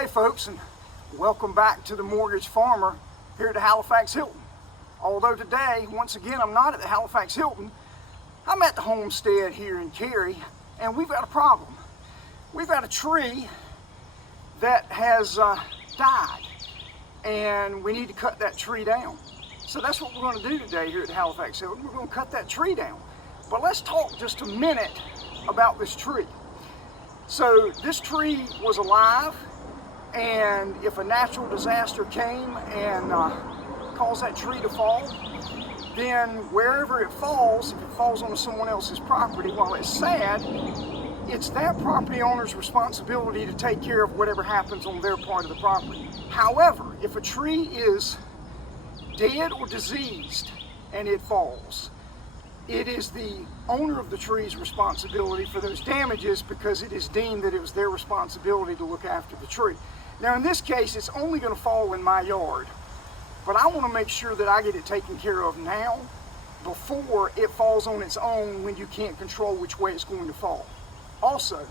Hey folks, and welcome back to the Mortgage Farmer here at the Halifax Hilton. Although today, once again, I'm not at the Halifax Hilton, I'm at the homestead here in Cary, and we've got a problem. We've got a tree that has died, and we need to cut that tree down. So that's what we're going to do today here at the Halifax Hilton. We're going to cut that tree down. But let's talk just a minute about this tree. So this tree was alive, and if a natural disaster came and caused that tree to fall, then wherever it falls, if it falls onto someone else's property, while it's sad, it's that property owner's responsibility to take care of whatever happens on their part of the property. However, if a tree is dead or diseased and it falls, it is the owner of the tree's responsibility for those damages, because it is deemed that it was their responsibility to look after the tree. Now in this case, it's only going to fall in my yard, but I want to make sure that I get it taken care of now before it falls on its own when you can't control which way it's going to fall. Also,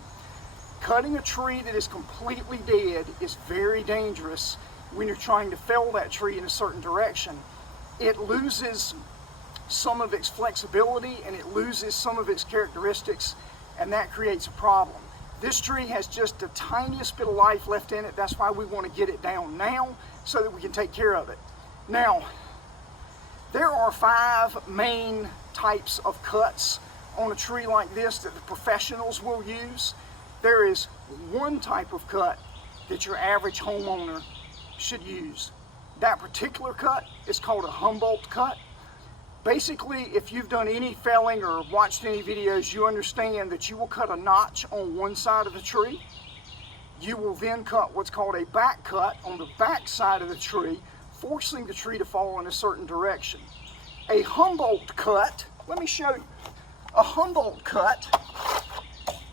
cutting a tree that is completely dead is very dangerous when you're trying to fell that tree in a certain direction. It loses some of its flexibility and it loses some of its characteristics, and that creates a problem. This tree has just the tiniest bit of life left in it. That's why we want to get it down now so that we can take care of it. Now, there are 5 main types of cuts on a tree like this that the professionals will use. There is one type of cut that your average homeowner should use. That particular cut is called a humbolt cut. Basically, if you've done any felling or watched any videos, you understand that you will cut a notch on one side of the tree. You will then cut what's called a back cut on the back side of the tree, forcing the tree to fall in a certain direction. A humbolt cut, let me show you. A humbolt cut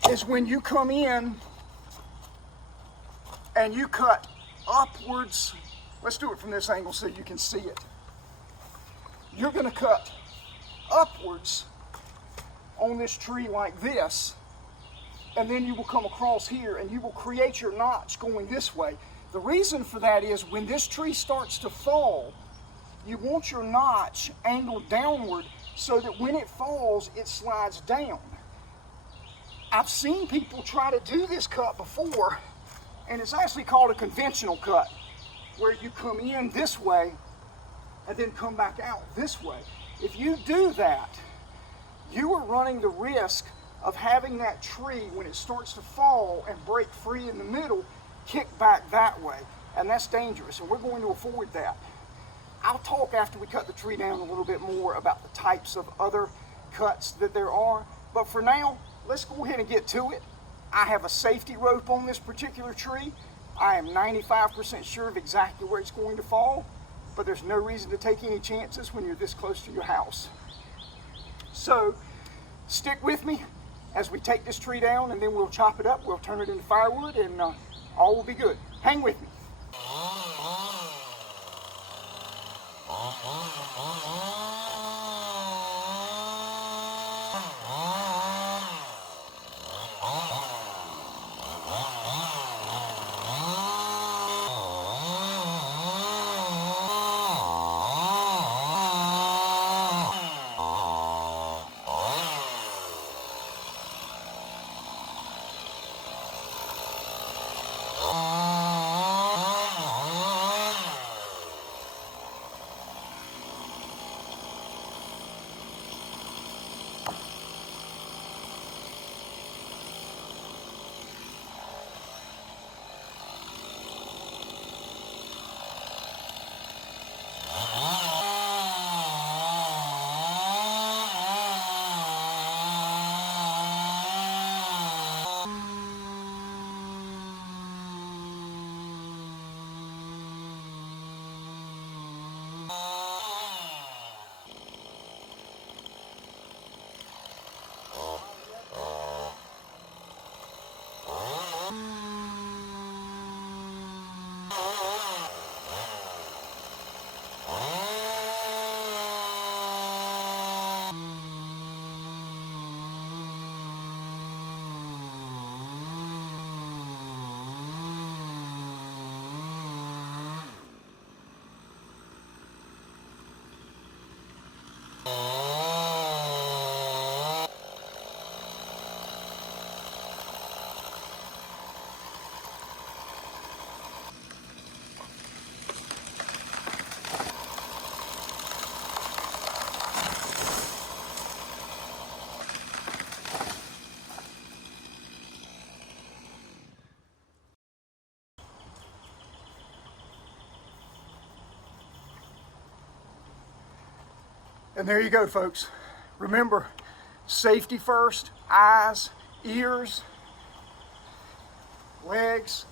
is when you come in and you cut upwards. Let's do it from this angle so you can see it. You're going to cut upwards on this tree like this, and then you will come across here and you will create your notch going this way. The reason for that is when this tree starts to fall, you want your notch angled downward so that when it falls, it slides down. I've seen people try to do this cut before, and it's actually called a conventional cut, where you come in this way and then come back out this way. If you do that, you are running the risk of having that tree, when it starts to fall and break free in the middle, kick back that way, and that's dangerous, and we're going to avoid that. I'll talk after we cut the tree down a little bit more about the types of other cuts that there are, but for now, let's go ahead and get to it. I have a safety rope on this particular tree. I am 95% sure of exactly where it's going to fall, but there's no reason to take any chances when you're this close to your house. So stick with me as we take this tree down, and then we'll chop it up, we'll turn it into firewood, and all will be good. Hang with me. And there you go, folks. Remember, safety first, eyes, ears, legs.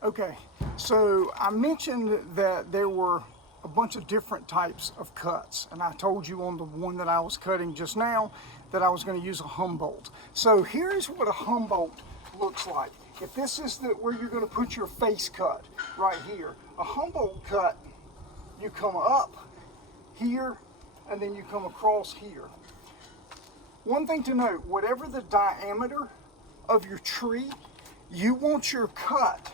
Okay, so I mentioned that there were a bunch of different types of cuts, and I told you on the one that I was cutting just now that I was going to use a humbolt. So here's what a humbolt looks like. If this is where you're going to put your face cut, right here, a humbolt cut, you come up here and then you come across here. One thing to note, whatever the diameter of your tree, you want your cut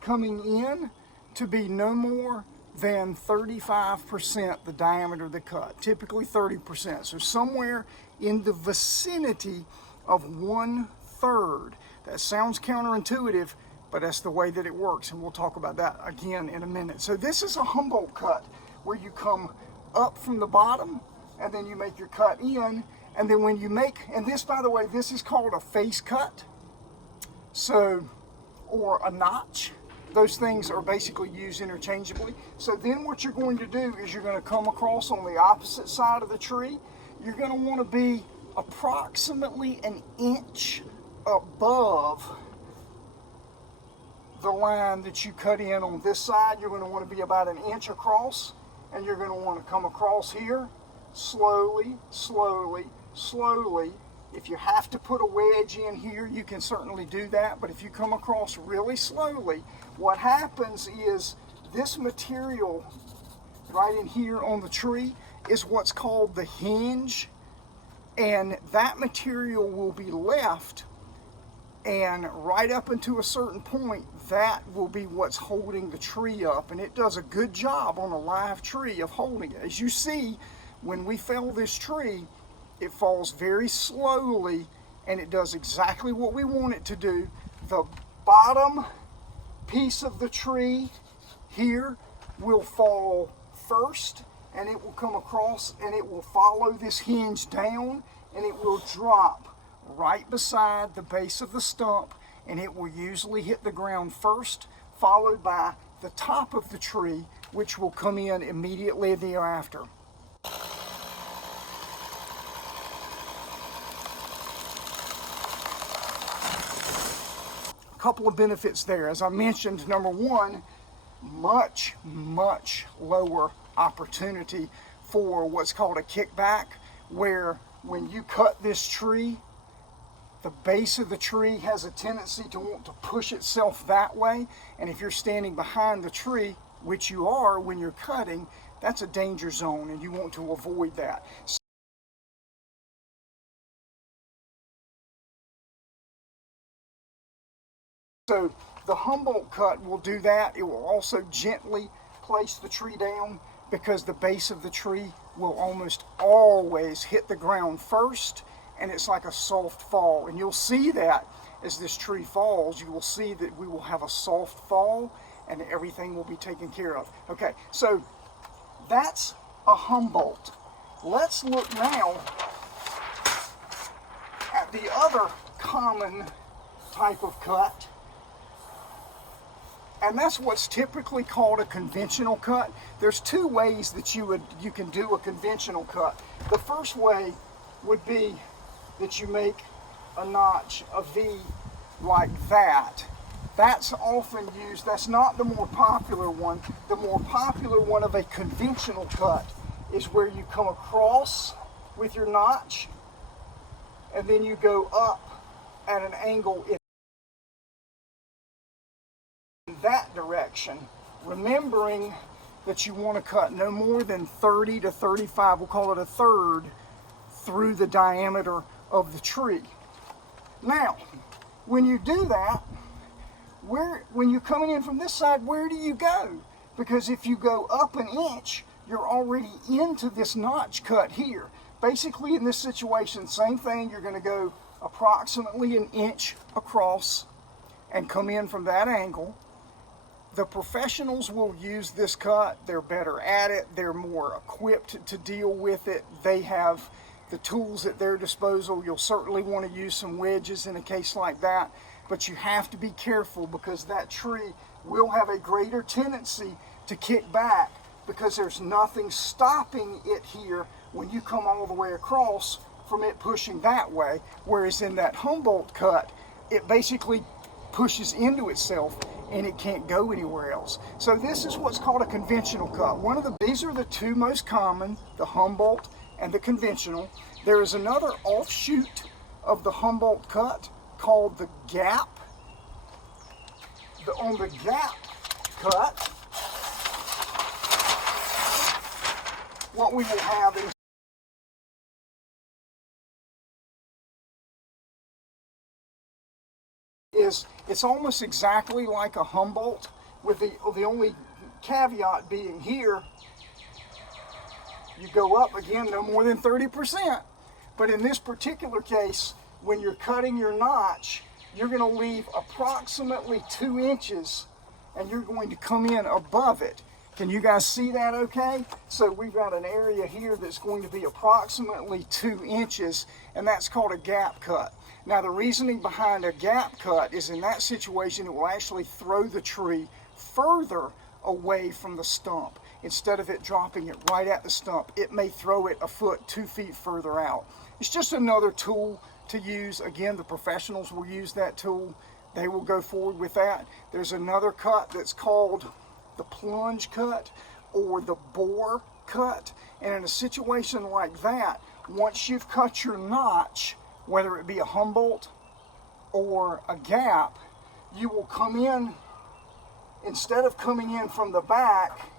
coming in to be no more than 35% the diameter of the cut, typically 30%. So somewhere in the vicinity of 1/3. That sounds counterintuitive, but that's the way that it works, and we'll talk about that again in a minute. So this is a humbolt cut, where you come up from the bottom and then you make your cut in, and then when you make, and this, by the way, this is called a face cut, so, or a notch. Those things are basically used interchangeably. So then what you're going to do is you're going to come across on the opposite side of the tree. You're going to want to be approximately an inch above the line that you cut in on this side. You're going to want to be about an inch across, and you're going to want to come across here slowly, slowly, slowly. If you have to put a wedge in here, you can certainly do that, but if you come across really slowly, what happens is this material right in here on the tree is what's called the hinge, and that material will be left, and right up until a certain point, that will be what's holding the tree up, and it does a good job on a live tree of holding it. As you see, when we fell this tree, it falls very slowly, and it does exactly what we want it to do. The bottom piece of the tree here will fall first, and it will come across, and it will follow this hinge down, and it will drop right beside the base of the stump, and it will usually hit the ground first, followed by the top of the tree, which will come in immediately thereafter. Couple of benefits there. As I mentioned, number one, much lower opportunity for what's called a kickback, where when you cut this tree, the base of the tree has a tendency to want to push itself that way, and if you're standing behind the tree, which you are when you're cutting, that's a danger zone, and you want to avoid that. So the humbolt cut will do that. It will also gently place the tree down, because the base of the tree will almost always hit the ground first, and it's like a soft fall. And you'll see that as this tree falls, you will see that we will have a soft fall, and everything will be taken care of. Okay, so that's a humbolt. Let's look now at the other common type of cut, and that's what's typically called a conventional cut. There's two ways that you can do a conventional cut. The first way would be that you make a notch, a V, like that. That's often used, that's not the more popular one. The more popular one of a conventional cut is where you come across with your notch, and then you go up at an angle in that direction, remembering that you want to cut no more than 30 to 35, we'll call it a third, through the diameter of the tree. Now, when you do that, when you're coming in from this side, where do you go? Because if you go up an inch, you're already into this notch cut here. Basically, in this situation, same thing, you're going to go approximately an inch across and come in from that angle. The professionals will use this cut. They're better at it. They're more equipped to deal with it. They have the tools at their disposal. You'll certainly want to use some wedges in a case like that, but you have to be careful because that tree will have a greater tendency to kick back because there's nothing stopping it here when you come all the way across from it pushing that way, whereas in that Humboldt cut, it basically pushes into itself and it can't go anywhere else. So this is what's called a conventional cut. These are the two most common, the Humboldt and the conventional. There is another offshoot of the Humboldt cut called the gap. On the gap cut, what we will have is it's almost exactly like a Humboldt, with the only caveat being here, you go up again no more than 30%. But in this particular case, when you're cutting your notch, you're going to leave approximately 2 inches and you're going to come in above it. Can you guys see that okay? So we've got an area here that's going to be approximately 2 inches, and that's called a gap cut. Now the reasoning behind a gap cut is in that situation it will actually throw the tree further away from the stump. Instead of it dropping it right at the stump, it may throw it a foot, 2 feet further out. It's just another tool to use. Again, the professionals will use that tool. They will go forward with that. There's another cut that's called the plunge cut or the bore cut. And in a situation like that, once you've cut your notch, whether it be a Humboldt or a gap, you will come in, instead of coming in from the back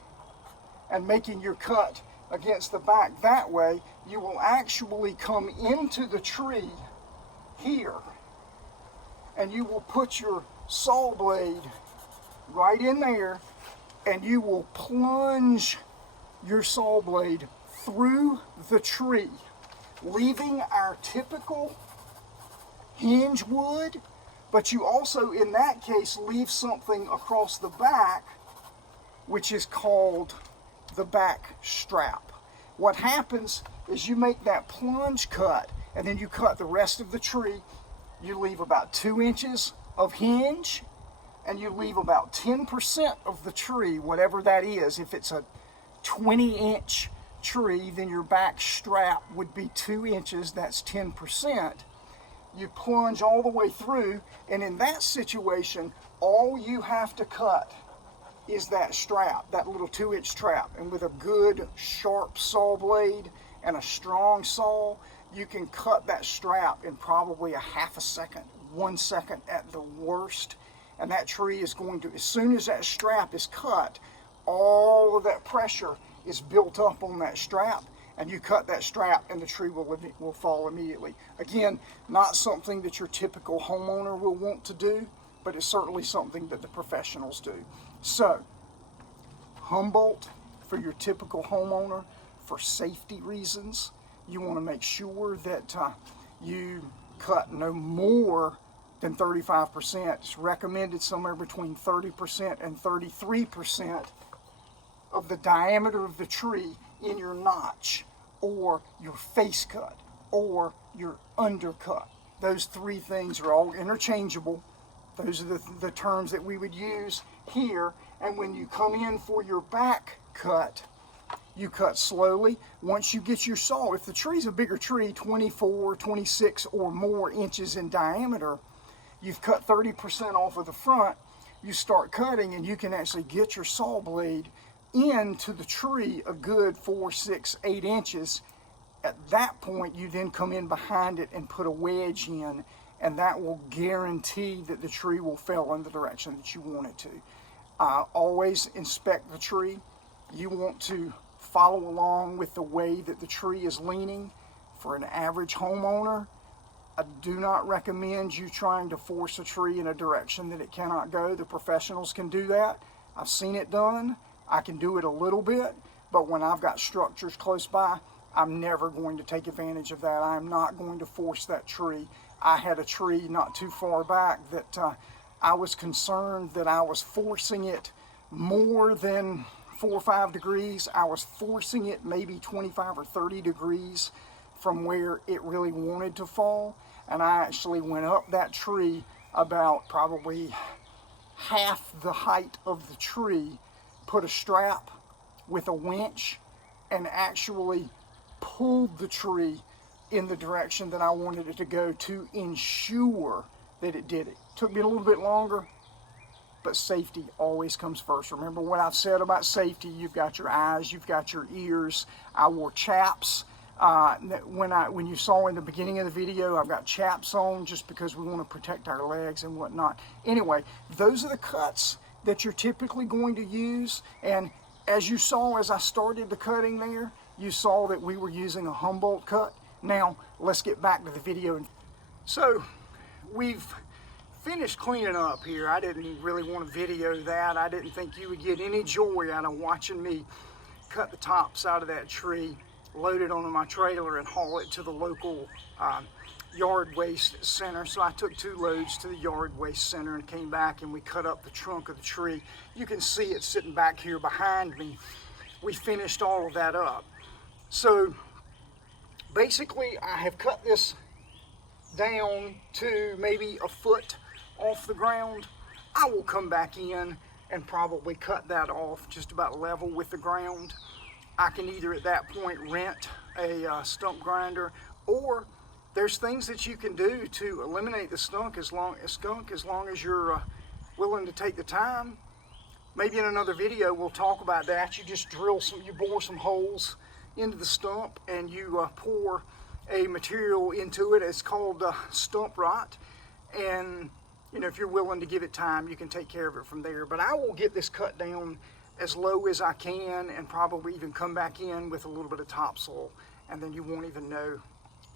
and making your cut against the back that way, you will actually come into the tree here, and you will put your saw blade right in there, and you will plunge your saw blade through the tree, leaving our typical hinge wood, but you also in that case leave something across the back which is called the back strap. What happens is you make that plunge cut and then you cut the rest of the tree. You leave about 2 inches of hinge and you leave about 10% of the tree, whatever that is. If it's a 20-inch tree, then your back strap would be 2 inches, that's 10%. You plunge all the way through, and in that situation, all you have to cut is that strap, that little 2-inch strap. And with a good sharp saw blade and a strong saw, you can cut that strap in probably a half a second, 1 second at the worst. And that tree is going to, as soon as that strap is cut, all of that pressure is built up on that strap, and you cut that strap and the tree will fall immediately. Again, not something that your typical homeowner will want to do, but it's certainly something that the professionals do. So, Humboldt for your typical homeowner, for safety reasons, you want to make sure that you cut no more than 35%. It's recommended somewhere between 30% and 33% of the diameter of the tree in your notch or your face cut or your undercut. Those three things are all interchangeable. Those are the terms that we would use here. And when you come in for your back cut, you cut slowly. Once you get your saw, if the tree's a bigger tree, 24, 26 or more inches in diameter, you've cut 30% off of the front, you start cutting and you can actually get your saw blade into the tree a good 4, 6, 8 inches. At that point, you then come in behind it and put a wedge in, and that will guarantee that the tree will fall in the direction that you want it to. Always inspect the tree. You want to follow along with the way that the tree is leaning. For an average homeowner, I do not recommend you trying to force a tree in a direction that it cannot go. The professionals can do that. I've seen it done. I can do it a little bit, but when I've got structures close by, I'm never going to take advantage of that. I'm not going to force that tree. I had a tree not too far back that I was concerned that I was forcing it more than 4 or 5 degrees. I was forcing it maybe 25 or 30 degrees from where it really wanted to fall. And I actually went up that tree about probably half the height of the tree, put a strap with a winch, and actually pulled the tree in the direction that I wanted it to go to ensure that it did it. Took me a little bit longer, but safety always comes first. Remember what I've said about safety. You've got your eyes, you've got your ears. I wore chaps. When you saw in the beginning of the video, I've got chaps on just because we want to protect our legs and whatnot. Anyway, those are the cuts that you're typically going to use. And as you saw as I started the cutting there, you saw that we were using a Humboldt cut. Now, let's get back to the video. So, we've finished cleaning up here. I didn't really want to video that. I didn't think you would get any joy out of watching me cut the tops out of that tree, load it onto my trailer, and haul it to the local yard waste center. So I took 2 loads to the yard waste center and came back and we cut up the trunk of the tree. You can see it sitting back here behind me. We finished all of that up. So basically I have cut this down to maybe a foot off the ground. I will come back in and probably cut that off just about level with the ground. I can either at that point rent a stump grinder, or there's things that you can do to eliminate the skunk as long as you're willing to take the time. Maybe in another video we'll talk about that. You just you bore some holes into the stump and you pour a material into it. It's called stump rot, and you know, if you're willing to give it time, you can take care of it from there. But I will get this cut down as low as I can and probably even come back in with a little bit of topsoil, and then you won't even know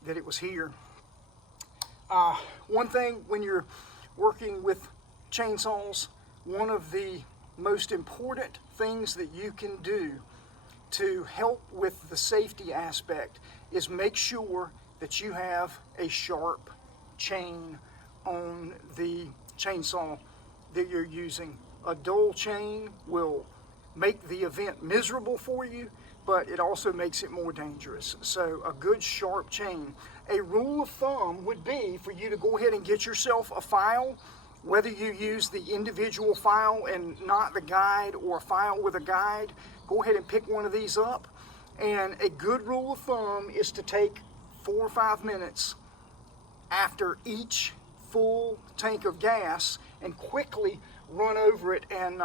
that it was here. One thing when you're working with chainsaws, one of the most important things that you can do to help with the safety aspect is make sure that you have a sharp chain on the chainsaw that you're using. A dull chain will make the event miserable for you, but it also makes it more dangerous. So a good sharp chain. A rule of thumb would be for you to go ahead and get yourself a file, whether you use the individual file and not the guide, or a file with a guide. Go ahead and pick one of these up. And a good rule of thumb is to take 4 or 5 minutes after each full tank of gas and quickly run over it and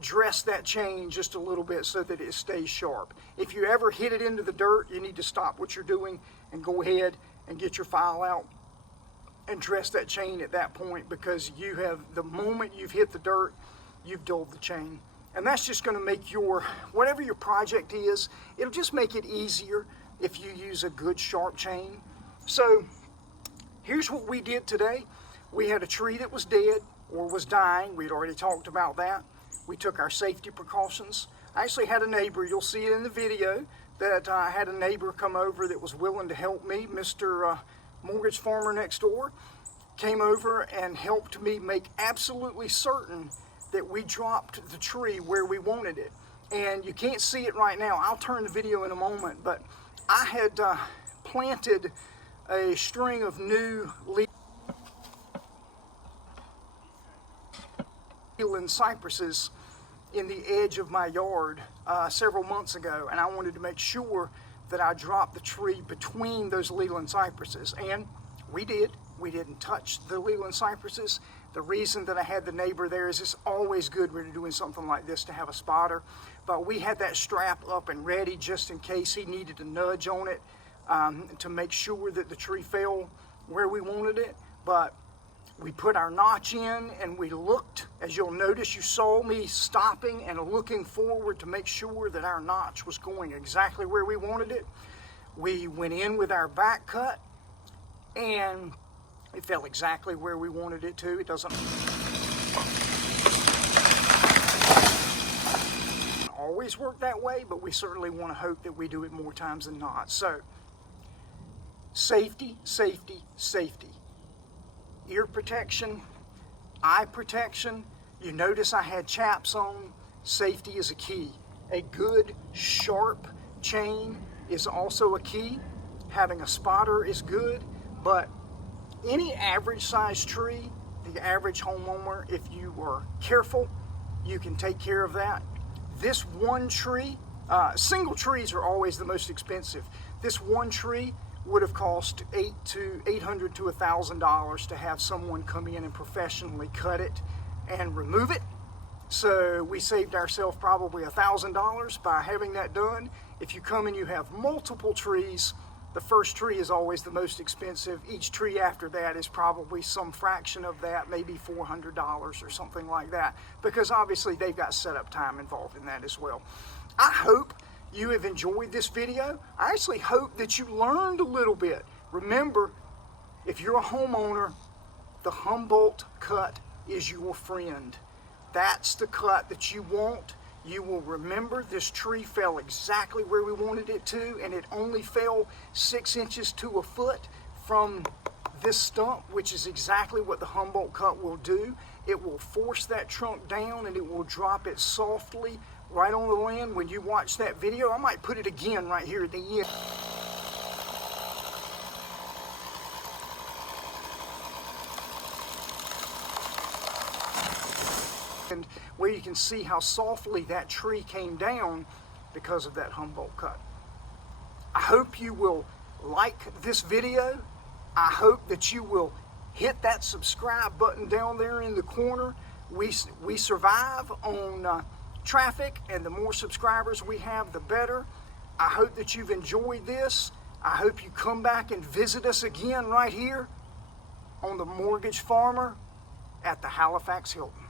dress that chain just a little bit so that it stays sharp. If you ever hit it into the dirt, you need to stop what you're doing and go ahead and get your file out and dress that chain at that point, because you have, the moment you've hit the dirt, you've dulled the chain. And that's just going to make your, whatever your project is, it'll just make it easier if you use a good sharp chain. So here's what we did today. We had a tree that was dead or was dying. We'd already talked about that. We took our safety precautions. I actually had a neighbor, you'll see it in the video, that I had a neighbor come over that was willing to help me. Mr. Mortgage Farmer next door came over and helped me make absolutely certain that we dropped the tree where we wanted it. And you can't see it right now. I'll turn the video in a moment, but I had planted a string of new leland cypresses in the edge of my yard several months ago, and I wanted to make sure that I dropped the tree between those leland cypresses, and we did. We didn't touch the leland cypresses. The reason that I had the neighbor there is it's always good when you're doing something like this to have a spotter, but we had that strap up and ready just in case he needed to nudge on it to make sure that the tree fell where we wanted it. But we put our notch in and we looked. As you'll notice, you saw me stopping and looking forward to make sure that our notch was going exactly where we wanted it. We went in with our back cut, and it fell exactly where we wanted it to. It doesn't always work that way, but we certainly want to hope that we do it more times than not. So, safety, safety, safety. Ear protection, eye protection. You notice I had chaps on. Safety is a key. A good, sharp chain is also a key. Having a spotter is good, but any average size tree, the average homeowner, if you are careful, you can take care of that. This one tree, single trees are always the most expensive. This one tree would have cost $800 to $1,000 to have someone come in and professionally cut it and remove it. So we saved ourselves probably $1,000 by having that done. If you come and you have multiple trees, the first tree is always the most expensive. Each tree after that is probably some fraction of that, maybe $400 or something like that, because obviously they've got setup time involved in that as well. I hope you have enjoyed this video. I actually hope that you learned a little bit. Remember, if you're a homeowner, the Humboldt cut is your friend. That's the cut that you want. You will remember this tree fell exactly where we wanted it to, and it only fell 6 inches to a foot from this stump, which is exactly what the Humboldt cut will do. It will force that trunk down, and it will drop it softly right on the land. When you watch that video, I might put it again right here at the end, and where you can see how softly that tree came down because of that Humboldt cut. I hope you will like this video. I hope that you will hit that subscribe button down there in the corner. We survive on traffic, and the more subscribers we have, the better. I hope that you've enjoyed this. I hope you come back and visit us again right here on the Mortgage Farmer at the Halifax Hilton.